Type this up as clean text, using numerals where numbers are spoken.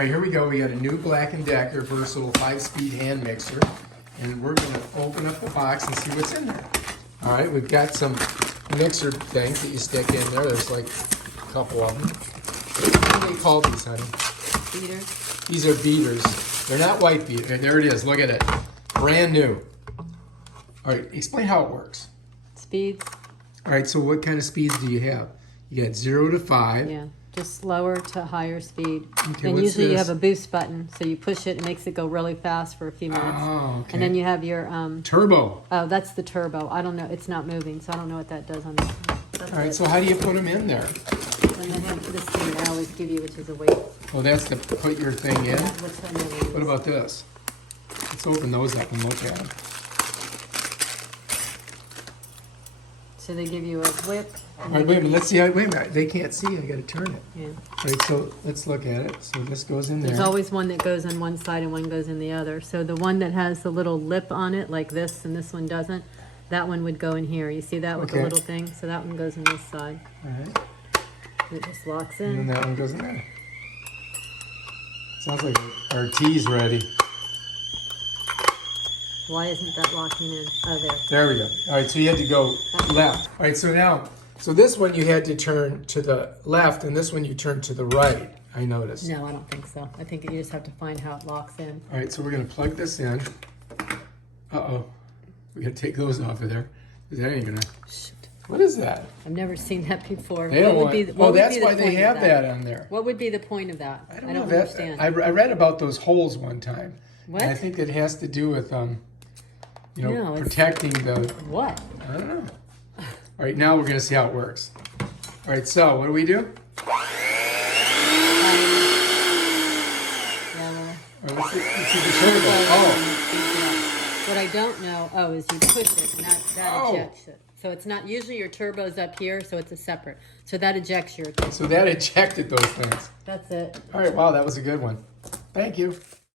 All right, here we go. We got a new Black & Decker versatile 5-speed hand mixer, and we're going to open up the box and see what's in there. All right, we've got some mixer things that you stick in there. There's like a couple of them. What do they call these, honey? Beaters. These are beaters. They're not white beaters. There it is. Look at it. Brand new. All right, explain how it works. Speeds. All right, so what kind of speeds do you have? You got 0 to 5. Yeah, just lower to higher speed. Okay, and what's usually you this? have a boost button, so you push it, it makes it go really fast for a few minutes. Oh, okay. And then you have your Turbo. oh, that's the turbo. I don't know, it's not moving, so I don't know what that does on this one. That's All right, it. so how do you put them in there? And then have this thing that I always give you, which is a weight. Oh, that's to put your thing in? What's that name? What about this? Let's open those up and look at them. So they give you a whip. All right, wait a minute. Let's see. Wait a minute. They can't see. I got to turn it. Yeah. All right, so let's look at it. So this goes in there. There's always one that goes on one side and one goes in the other. So the one that has the little lip on it, like this, and this one doesn't, that one would go in here. You see that with Okay. the little thing? So that one goes in this side. All right. It just locks And then in. that one goes in there. Sounds like our tea's ready. Why isn't that locking in? Oh, there. There we go. All right, so you had to go left. All right, so now, so this one you had to turn to the left, and this one you turned to the right, I noticed. No, I don't think so. I think you just have to find how it locks in. All right, so we're going to plug this in. Uh-oh. We got to take those off of there. That ain't going to... Shit. What is that? I've never seen that before. They don't What would want... be the- Oh, what would that's be the why they point of have that on there. What would be the point of that? I don't know. understand. I read about those holes one time. What? And I think it has to do with, you know, No, it's- protecting the... What? I don't know. All right, now we're going to see how it works. All right, so what do we do? Yeah, well, All right, let's see the turbo. Oh, what I don't know, is you push it and that Oh. ejects it. So it's not, usually your turbo's up here, so it's a separate. So that ejects your, so that ejected those things. that's it. All right, wow, that was a good one. Thank you.